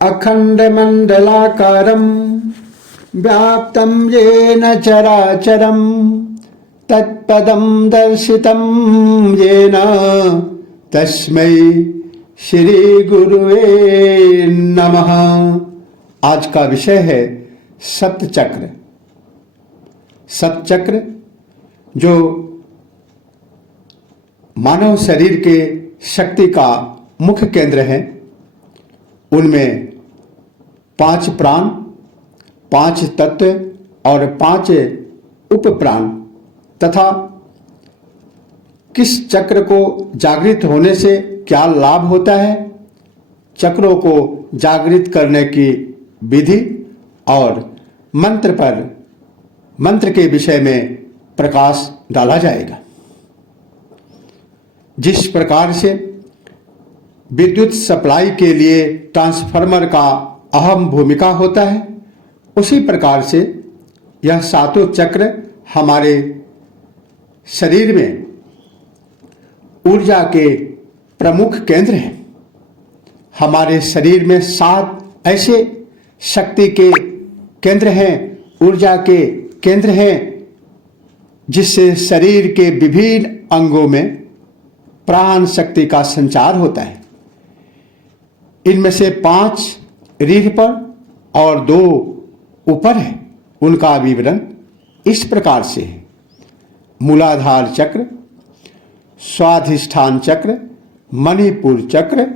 अखंडमंडलाकारं व्याप्तं येन चराचरं तत्पदं दर्शितं येन तस्मै श्री गुरुवे नमः। आज का विषय है सप्तचक्र। सप्तचक्र जो मानव शरीर के शक्ति का मुख्य केंद्र है, उनमें 5 प्राण, 5 तत्व और 5 उप प्राण तथा किस चक्र को जागृत होने से क्या लाभ होता है, चक्रों को जागृत करने की विधि और मंत्र के विषय में प्रकाश डाला जाएगा। जिस प्रकार से विद्युत सप्लाई के लिए ट्रांसफार्मर का अहम भूमिका होता है, उसी प्रकार से यह 7 चक्र हमारे शरीर में ऊर्जा के प्रमुख केंद्र हैं। हमारे शरीर में 7 ऐसे शक्ति के केंद्र हैं, ऊर्जा के केंद्र हैं, जिससे शरीर के विभिन्न अंगों में प्राण शक्ति का संचार होता है। इनमें से 5 रीढ़ पर और 2 ऊपर है। उनका विवरण इस प्रकार से है: मूलाधार चक्र, स्वाधिष्ठान चक्र, मणिपुर चक्र,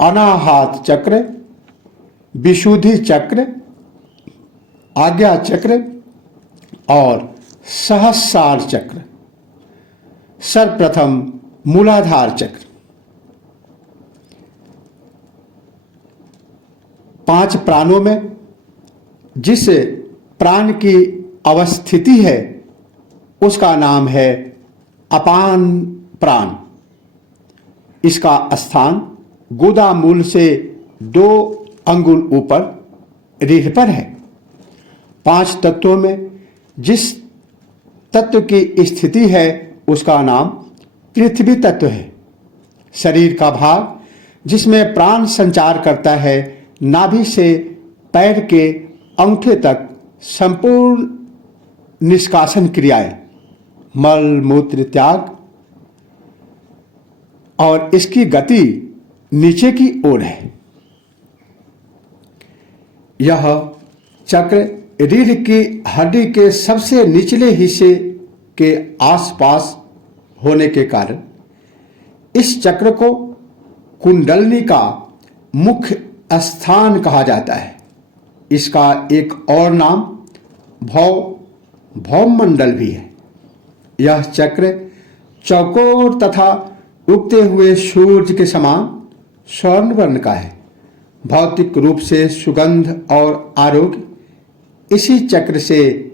अनाहत चक्र, विशुद्धि चक्र, आज्ञा चक्र और सहस्रार चक्र। सर्वप्रथम मूलाधार चक्र। 5 प्राणों में जिस प्राण की अवस्थिति है, उसका नाम है अपान प्राण। इसका स्थान गुदा मूल से 2 अंगुल ऊपर रीढ़ पर है। 5 तत्वों में जिस तत्व की स्थिति है, उसका नाम पृथ्वी तत्व है। शरीर का भाग जिसमें प्राण संचार करता है, नाभि से पैर के अंगूठे तक संपूर्ण निष्कासन क्रियाएं, मल मूत्र त्याग, और इसकी गति नीचे की ओर है। यह चक्र रीढ़ की हड्डी के सबसे निचले हिस्से के आसपास होने के कारण इस चक्र को कुंडलनी का मुख्य स्थान कहा जाता है। इसका एक और नाम भौमंडल भी है। यह चक्र चौकोर तथा उगते हुए सूर्य के समान स्वर्ण वर्ण का है। भौतिक रूप से सुगंध और आरोग्य इसी चक्र से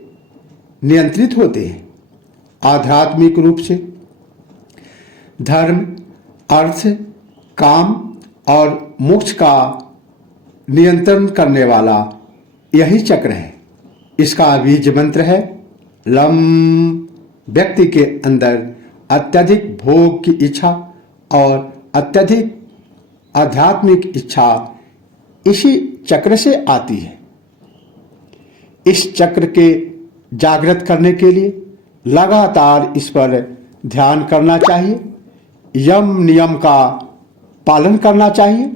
नियंत्रित होते हैं। आध्यात्मिक रूप से धर्म, अर्थ, काम और मोक्ष का नियंत्रण करने वाला यही चक्र है। इसका बीज मंत्र है लम। व्यक्ति के अंदर अत्यधिक भोग की इच्छा और अत्यधिक आध्यात्मिक इच्छा इसी चक्र से आती है। इस चक्र के जागृत करने के लिए लगातार इस पर ध्यान करना चाहिए, यम नियम का पालन करना चाहिए।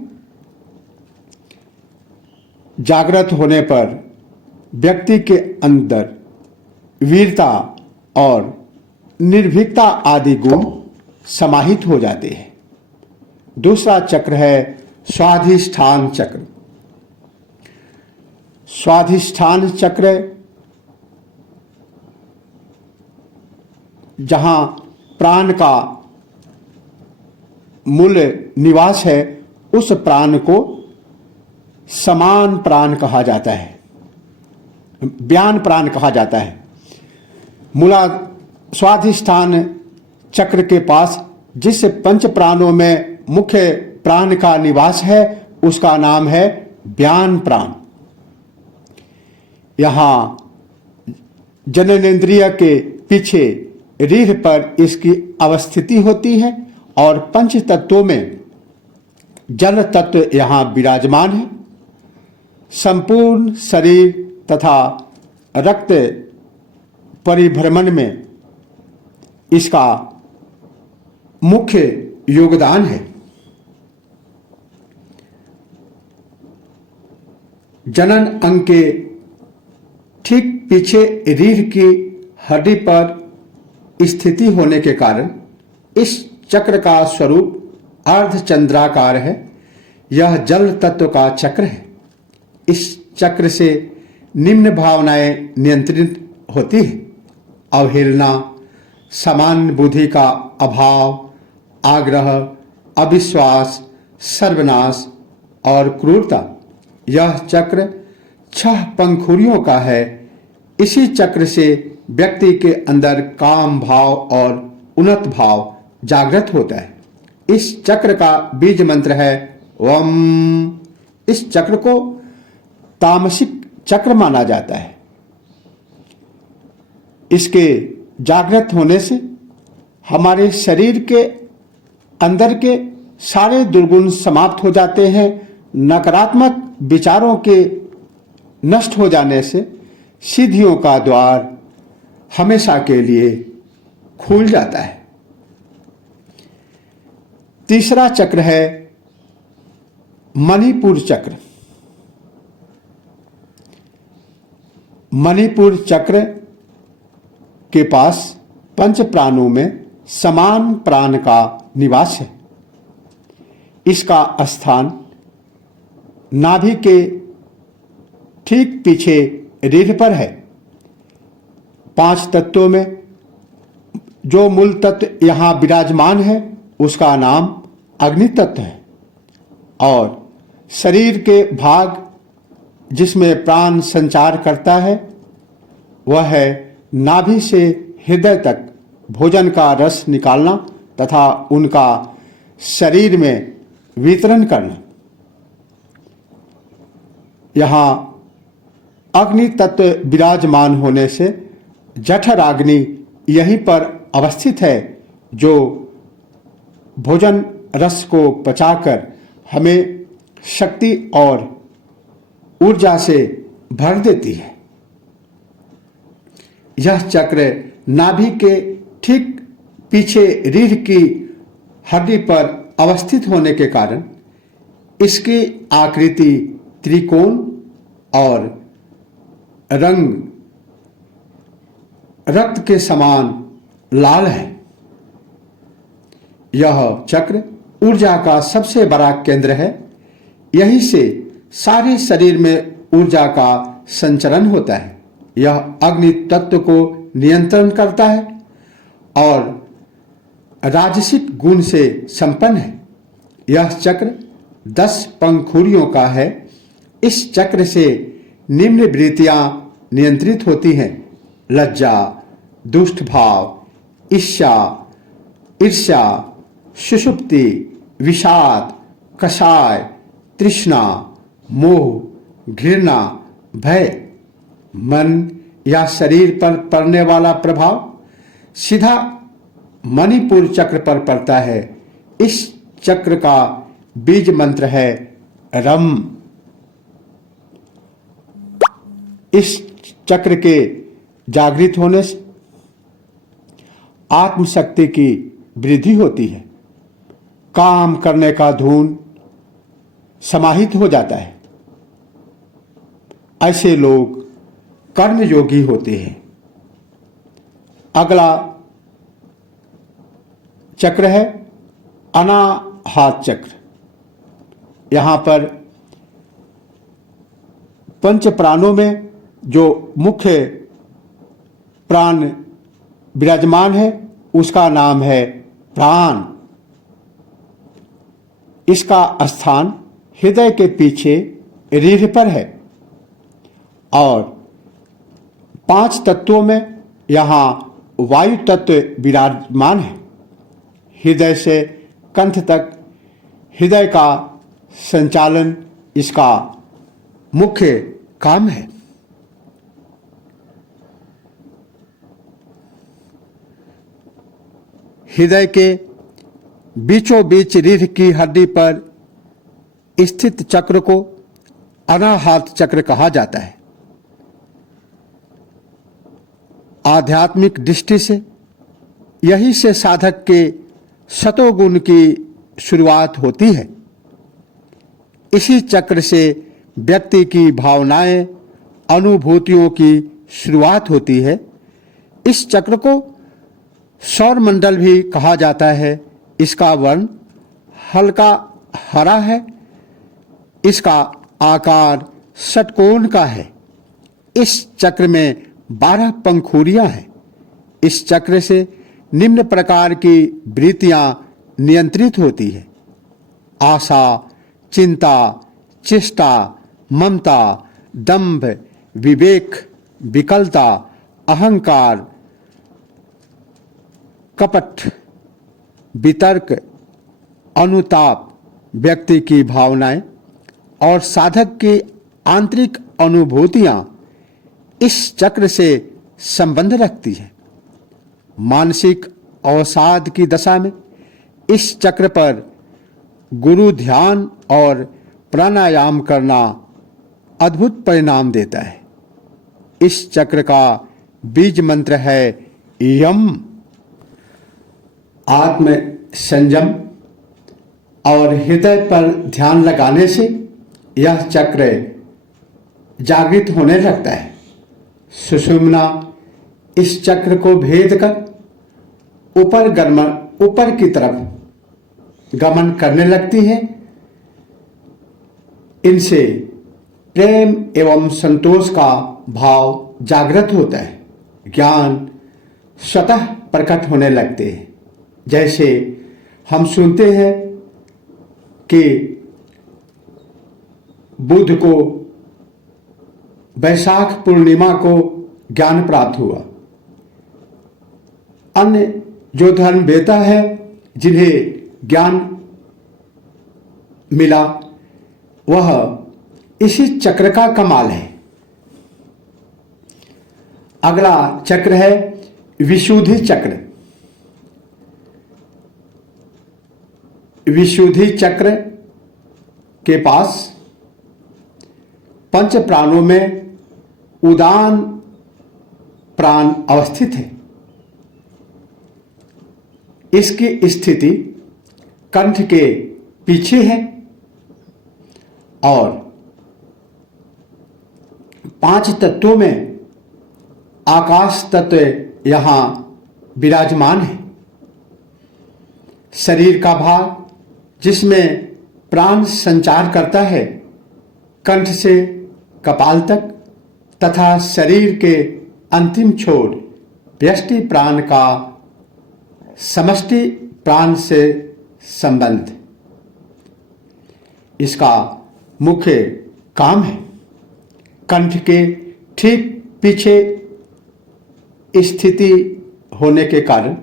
जागृत होने पर व्यक्ति के अंदर वीरता और निर्भीकता आदि गुण समाहित हो जाते हैं। दूसरा चक्र है स्वाधिष्ठान चक्र। स्वाधिष्ठान चक्र जहां प्राण का मूल निवास है, उस प्राण को समान प्राण कहा जाता है, व्यान प्राण कहा जाता है। मूला स्वाधिष्ठान चक्र के पास जिस 5 प्राणों में मुख्य प्राण का निवास है, उसका नाम है व्यान प्राण। यहाँ जननेन्द्रिय के पीछे रीढ़ पर इसकी अवस्थिति होती है और पंच तत्वों में जल तत्व यहाँ विराजमान है। संपूर्ण शरीर तथा रक्त परिभ्रमण में इसका मुख्य योगदान है। जनन अंग के ठीक पीछे रीढ़ की हड्डी पर स्थिति होने के कारण इस चक्र का स्वरूप अर्धचंद्राकार है। यह जल तत्व का चक्र है। इस चक्र से निम्न भावनाएं नियंत्रित होती है: अवहेलना, सामान्य बुद्धि का अभाव, आग्रह, अविश्वास, सर्वनाश और क्रूरता। यह चक्र 6 पंखुड़ियों का है। इसी चक्र से व्यक्ति के अंदर काम भाव और उन्नत भाव जागृत होता है। इस चक्र का बीज मंत्र है ओम। इस चक्र को तामसिक चक्र माना जाता है। इसके जागृत होने से हमारे शरीर के अंदर के सारे दुर्गुण समाप्त हो जाते हैं। नकारात्मक विचारों के नष्ट हो जाने से सिद्धियों का द्वार हमेशा के लिए खुल जाता है। तीसरा चक्र है मणिपुर चक्र। मणिपुर चक्र के पास पंच प्राणों में समान प्राण का निवास है। इसका स्थान नाभि के ठीक पीछे रीढ़ पर है। 5 तत्वों में जो मूल तत्व यहाँ विराजमान है उसका नाम अग्नि तत्व है और शरीर के भाग जिसमें प्राण संचार करता है वह है नाभि से हृदय तक भोजन का रस निकालना तथा उनका शरीर में वितरण करना। यहाँ अग्नि तत्व विराजमान होने से जठराग्नि यहीं पर अवस्थित है जो भोजन रस को पचाकर हमें शक्ति और ऊर्जा से भर देती है। यह चक्र नाभि के ठीक पीछे रीढ़ की हड्डी पर अवस्थित होने के कारण इसकी आकृति त्रिकोण और रंग रक्त के समान लाल है। यह चक्र ऊर्जा का सबसे बड़ा केंद्र है। यहीं से सारे शरीर में ऊर्जा का संचरण होता है। यह अग्नि तत्व को नियंत्रण करता है और राजसिक गुण से संपन्न है। यह चक्र 10 पंखुड़ियों का है। इस चक्र से निम्न वृत्तियां नियंत्रित होती हैं: लज्जा, दुष्ट भाव, ईर्ष्या, ईर्ष्या, सुषुप्ति, विषाद, कषाय, तृष्णा, मोह, घृणा, भय। मन या शरीर पर पड़ने वाला प्रभाव सीधा मणिपुर चक्र पर पड़ता है। इस चक्र का बीज मंत्र है रम। इस चक्र के जागृत होने से आत्मशक्ति की वृद्धि होती है। काम करने का धुन समाहित हो जाता है। ऐसे लोग कर्मयोगी होते हैं। अगला चक्र है अनाहत चक्र। यहाँ पर पंच प्राणों में जो मुख्य प्राण विराजमान है उसका नाम है प्राण। इसका स्थान हृदय के पीछे रीढ़ पर है और 5 तत्वों में यहाँ वायु तत्व विराजमान है। हृदय से कंठ तक हृदय का संचालन इसका मुख्य काम है। हृदय के बीचों बीच रीढ़ की हड्डी पर स्थित चक्र को अनाहत चक्र कहा जाता है। आध्यात्मिक दृष्टि से यही से साधक के सतोगुण की शुरुआत होती है। इसी चक्र से व्यक्ति की भावनाएं, अनुभूतियों की शुरुआत होती है। इस चक्र को सौर मंडल भी कहा जाता है। इसका वर्ण हल्का हरा है। इसका आकार षटकोण का है। इस चक्र में 12 पंखुड़ियां हैं। इस चक्र से निम्न प्रकार की वृत्तियां नियंत्रित होती है: आशा, चिंता, चेष्टा, ममता, दंभ, विवेक, विकलता, अहंकार, कपट, वितर्क, अनुताप, व्यक्ति की भावनाएं और साधक की आंतरिक अनुभूतियां इस चक्र से संबंध रखती है। मानसिक अवसाद की दशा में इस चक्र पर गुरु ध्यान और प्राणायाम करना अद्भुत परिणाम देता है। इस चक्र का बीज मंत्र है यम। आत्म संयम और हृदय पर ध्यान लगाने से यह चक्र जागृत होने लगता है। सुषुम्ना इस चक्र को भेद कर ऊपर की तरफ गमन करने लगती है। इनसे प्रेम एवं संतोष का भाव जागृत होता है। ज्ञान स्वतः प्रकट होने लगते हैं। जैसे हम सुनते हैं कि बुध को वैशाख पूर्णिमा को ज्ञान प्राप्त हुआ। अन्य जो धर्मवेता है जिन्हें ज्ञान मिला वह इसी चक्र का कमाल है। अगला चक्र है विशुद्धि चक्र। विशुद्धि चक्र के पास पंच प्राणों में उदान प्राण अवस्थित है। इसकी स्थिति कंठ के पीछे है और 5 तत्वों में आकाश तत्व यहां विराजमान है। शरीर का भाग जिसमें प्राण संचार करता है कंठ से कपाल तक तथा शरीर के अंतिम छोर व्यष्टि प्राण का समष्टि प्राण से संबंध इसका मुख्य काम है। कंठ के ठीक पीछे स्थिति होने के कारण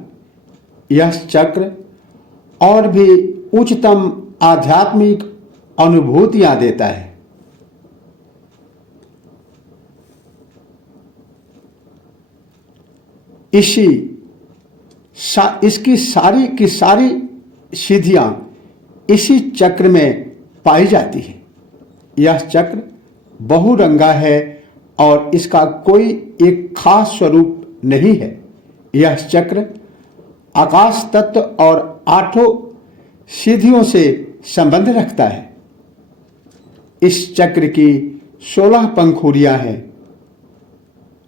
यह चक्र और भी उच्चतम आध्यात्मिक अनुभूतियां देता है। इसकी सारी की सारी सिद्धियां इसी चक्र में पाई जाती है। यह चक्र बहुरंगा है और इसका कोई एक खास स्वरूप नहीं है। यह चक्र आकाश तत्व और 8 सिद्धियों से संबंध रखता है। इस चक्र की 16 पंखुड़ियां हैं।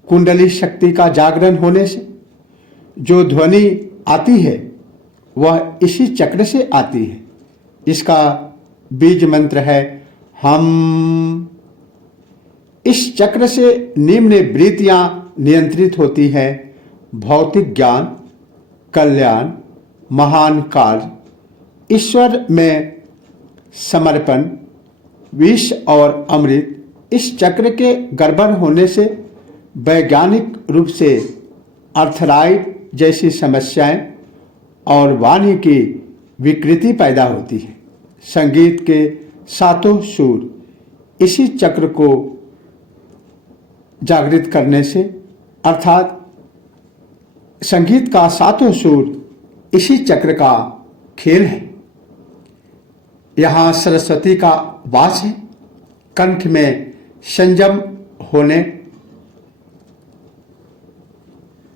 कुंडली शक्ति का जागरण होने से जो ध्वनि आती है वह इसी चक्र से आती है। इसका बीज मंत्र है हम। इस चक्र से निम्न वृत्तियां नियंत्रित होती है: भौतिक ज्ञान, कल्याण, महान कार्य, ईश्वर में समर्पण, विष और अमृत। इस चक्र के गड़बड़ होने से वैज्ञानिक रूप से अर्थराइट जैसी समस्याएं और वाणी की विकृति पैदा होती है। संगीत के 7 सुर इसी चक्र को जागृत करने से अर्थात संगीत का 7 सुर इसी चक्र का खेल है। यहाँ सरस्वती का वास है। कंठ में संयम होने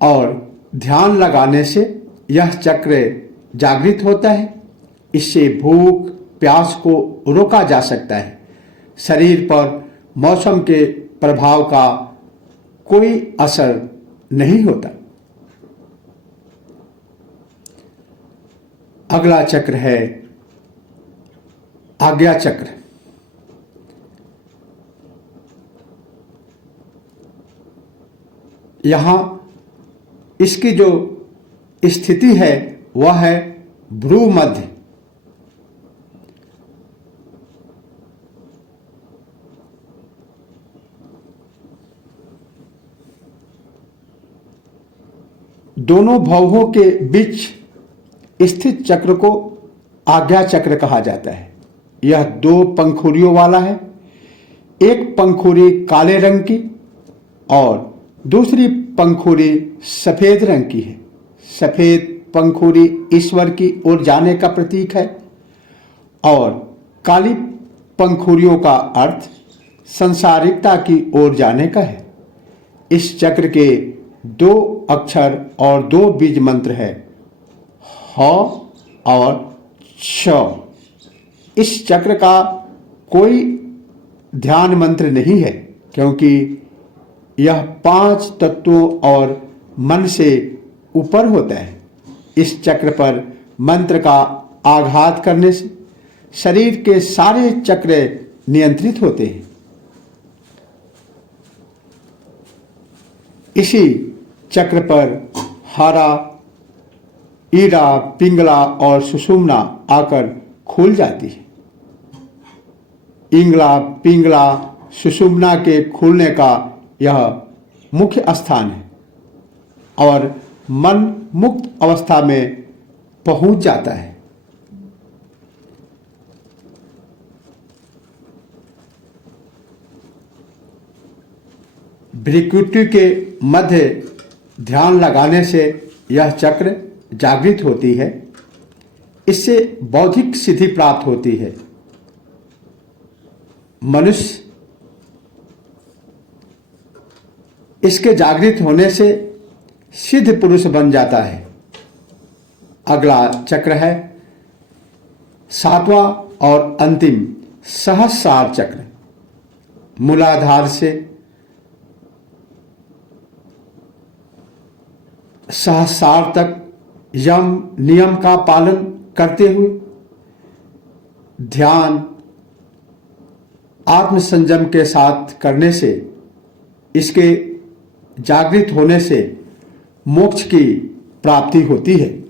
और ध्यान लगाने से यह चक्र जागृत होता है। इससे भूख प्यास को रोका जा सकता है। शरीर पर मौसम के प्रभाव का कोई असर नहीं होता। अगला चक्र है आज्ञा चक्र। यहाँ इसकी जो स्थिति है वह है भ्रू मध्य। दोनों भौहों के बीच स्थित चक्र को आज्ञा चक्र कहा जाता है। यह 2 पंखुड़ियों वाला है। एक पंखुड़ी काले रंग की और दूसरी पंखुड़ी सफेद रंग की है। सफेद पंखुड़ी ईश्वर की ओर जाने का प्रतीक है और काली पंखुड़ियों का अर्थ संसारिकता की ओर जाने का है। इस चक्र के 2 अक्षर और 2 बीज मंत्र है, ह और छ। इस चक्र का कोई ध्यान मंत्र नहीं है क्योंकि यह 5 तत्वों और मन से ऊपर होता है। इस चक्र पर मंत्र का आघात करने से शरीर के सारे चक्र नियंत्रित होते हैं। इसी चक्र पर हारा, ईड़ा, पिंगला और सुषुम्ना आकर खुल जाती है। इंगला, पिंगला, सुषुम्ना के खुलने का यह मुख्य स्थान है और मन मुक्त अवस्था में पहुंच जाता है। भ्रिकुटी के मध्य ध्यान लगाने से यह चक्र जागृत होती है। इससे बौद्धिक सिद्धि प्राप्त होती है। मनुष्य इसके जागृत होने से सिद्ध पुरुष बन जाता है। अगला चक्र है 7वां और अंतिम सहस्रार चक्र। मूलाधार से सहस्रार तक यम नियम का पालन करते हुए ध्यान आत्मसंयम के साथ करने से इसके जागृत होने से मोक्ष की प्राप्ति होती है।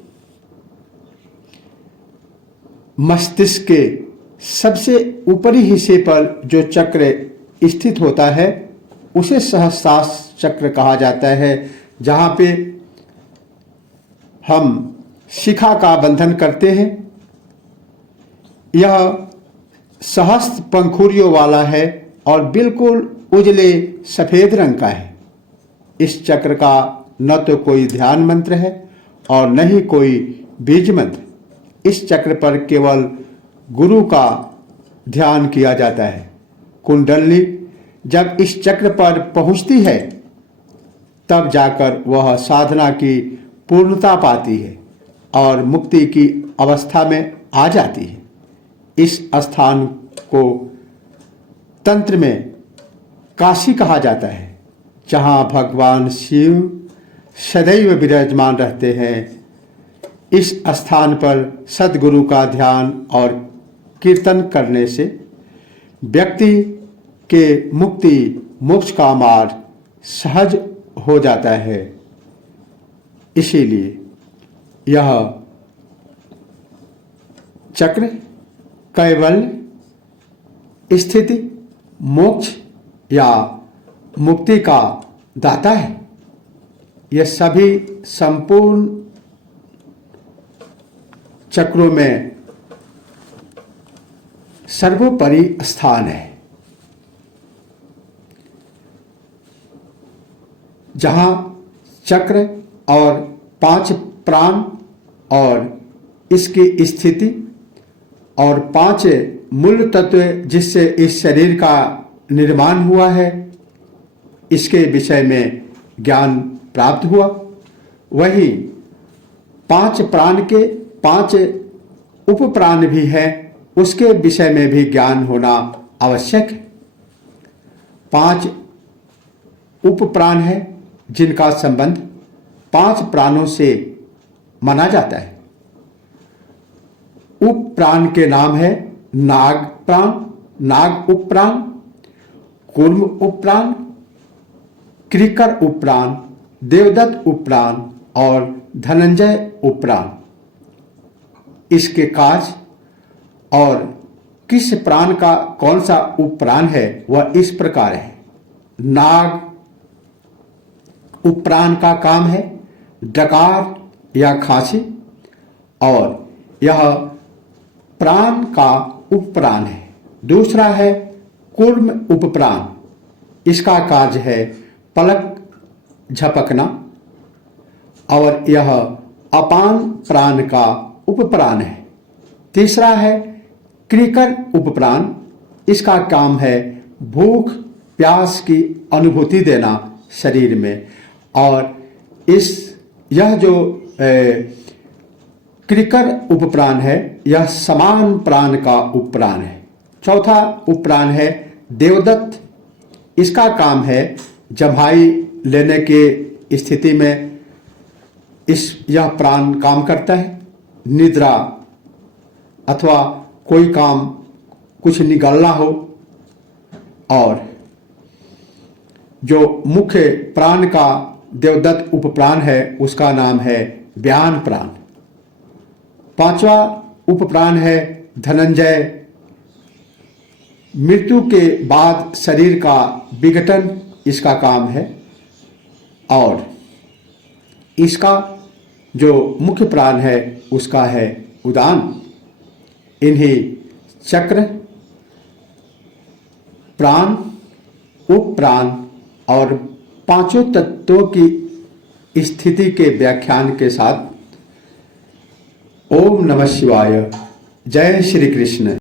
मस्तिष्क के सबसे ऊपरी हिस्से पर जो चक्र स्थित होता है उसे सहस्रार चक्र कहा जाता है, जहां पे हम शिखा का बंधन करते हैं। यह सहस्त्र पंखुड़ियों वाला है और बिल्कुल उजले सफेद रंग का है। इस चक्र का न तो कोई ध्यान मंत्र है और न ही कोई बीज मंत्र। इस चक्र पर केवल गुरु का ध्यान किया जाता है। कुंडली जब इस चक्र पर पहुंचती है तब जाकर वह साधना की पूर्णता पाती है और मुक्ति की अवस्था में आ जाती है। इस स्थान को तंत्र में काशी कहा जाता है, जहाँ भगवान शिव सदैव विराजमान रहते हैं। इस स्थान पर सद्गुरु का ध्यान और कीर्तन करने से व्यक्ति के मुक्ति मोक्ष का मार्ग सहज हो जाता है। इसीलिए यह चक्र कैवल्य, स्थिति, मोक्ष या मुक्ति का दाता है। यह सभी संपूर्ण चक्रों में सर्वोपरि स्थान है, जहां चक्र और 5 प्राण और इसकी स्थिति और 5 मूल तत्व जिससे इस शरीर का निर्माण हुआ है, इसके विषय में ज्ञान प्राप्त हुआ। वही 5 प्राण के 5 उपप्राण भी हैं, उसके विषय में भी ज्ञान होना आवश्यक है। 5 उपप्राण है जिनका संबंध 5 प्राणों से माना जाता है। उपप्राण के नाम है नाग प्राण, नाग उपप्राण, कूर्म उपप्राण, क्रिकर उपप्राण, देवदत्त उपप्राण और धनंजय उपप्राण। इसके कार्य और किस प्राण का कौन सा उपप्राण है वह इस प्रकार है। नाग उपप्राण का काम है डकार या खांसी, और यह प्राण का उपप्राण है। दूसरा है कूर्म उपप्राण, इसका कार्य है पलक झपकना, और यह अपान प्राण का उपप्राण है। तीसरा है क्रिकर उपप्राण, इसका काम है भूख प्यास की अनुभूति देना शरीर में, और यह जो क्रिकर उपप्राण है यह समान प्राण का उपप्राण है। चौथा उपप्राण है देवदत्त, इसका काम है जम्हाई लेने की स्थिति में यह प्राण काम करता है। निद्रा अथवा कोई काम कुछ निगलना हो, और जो मुख्य प्राण का देवदत्त उपप्राण है उसका नाम है व्यान प्राण। 5वां उपप्राण है धनंजय, मृत्यु के बाद शरीर का विघटन इसका काम है, और इसका जो मुख्य प्राण है उसका है उदान। इन्हीं चक्र, प्राण, उपप्राण और 5 तत्वों की स्थिति के व्याख्यान के साथ ओम नमः शिवाय। जय श्री कृष्ण।